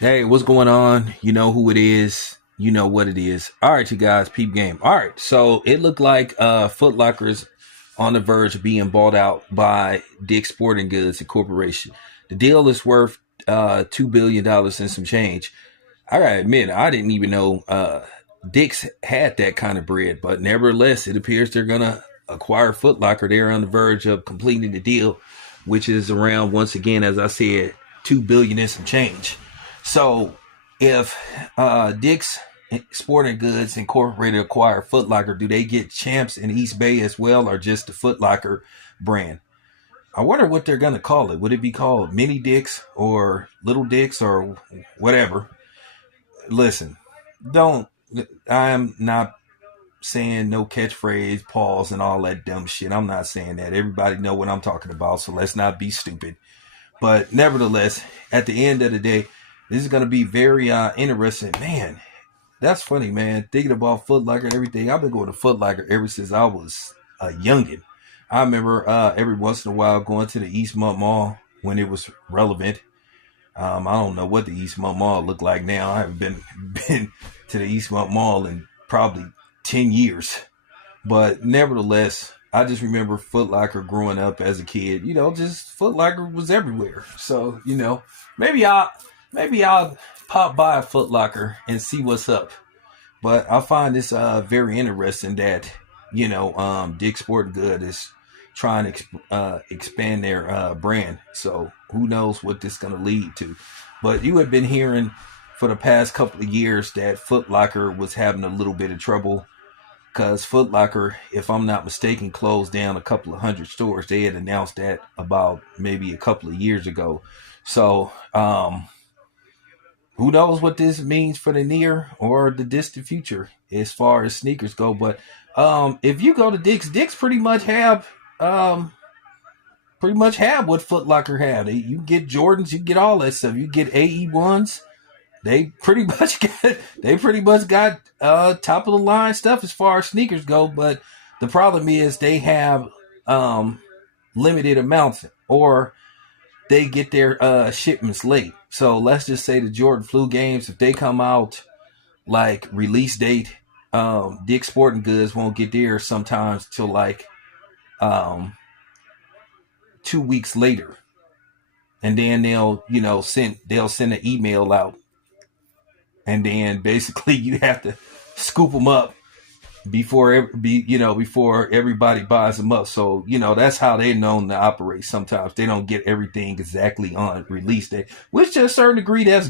Hey, what's going on? You know who it is. You know what it is. All right, you guys, peep game. All right, so it looked like Foot Locker's on the verge of being bought out by Dick's Sporting Goods Incorporation. The deal is worth $2 billion and some change. I gotta admit, I didn't even know Dick's had that kind of bread, but nevertheless, it appears they're gonna acquire Foot Locker. They're on the verge of completing the deal, which is around, once again, as I said, $2 billion and some change. So if Dick's Sporting Goods Incorporated acquire Foot Locker, do they get Champs in East Bay as well, or just the Foot Locker brand? I wonder what they're gonna call it. Would it be called Mini Dicks or Little Dicks or whatever? Listen, don't. I'm not saying no catchphrase, pause, and all that dumb shit. I'm not saying that. Everybody know what I'm talking about, so let's not be stupid. But nevertheless, at the end of the day, this is going to be very interesting. Man, that's funny, man. Thinking about Foot Locker and everything. I've been going to Foot Locker ever since I was a youngin'. I remember every once in a while going to the Eastmont Mall when it was relevant. I don't know what the Eastmont Mall looked like now. I haven't been to the Eastmont Mall in probably 10 years. But nevertheless, I just remember Foot Locker growing up as a kid. Just Foot Locker was everywhere. So, maybe I'll pop by a Foot Locker and see what's up. But I find this very interesting that, Dick's Sporting Good is trying to expand their brand. So who knows what this is going to lead to. But you have been hearing for the past couple of years that Foot Locker was having a little bit of trouble because Foot Locker, if I'm not mistaken, closed down a couple of hundred stores. They had announced that about maybe a couple of years ago. So who knows what this means for the near or the distant future as far as sneakers go. But if you go to Dick's pretty much have what Foot Locker had. You get Jordans, you get all that stuff. You get AE1s. They pretty much got top of the line stuff as far as sneakers go. But the problem is they have limited amounts, or they get their shipments late. So let's just say the Jordan Flu games, if they come out like release date, Dick's Sporting Goods won't get theirs sometimes till like 2 weeks later, and then they'll send an email out, and then basically you have to scoop them up before everybody buys them up. So that's how they're known to operate. Sometimes they don't get everything exactly on release day, which to a certain degree that's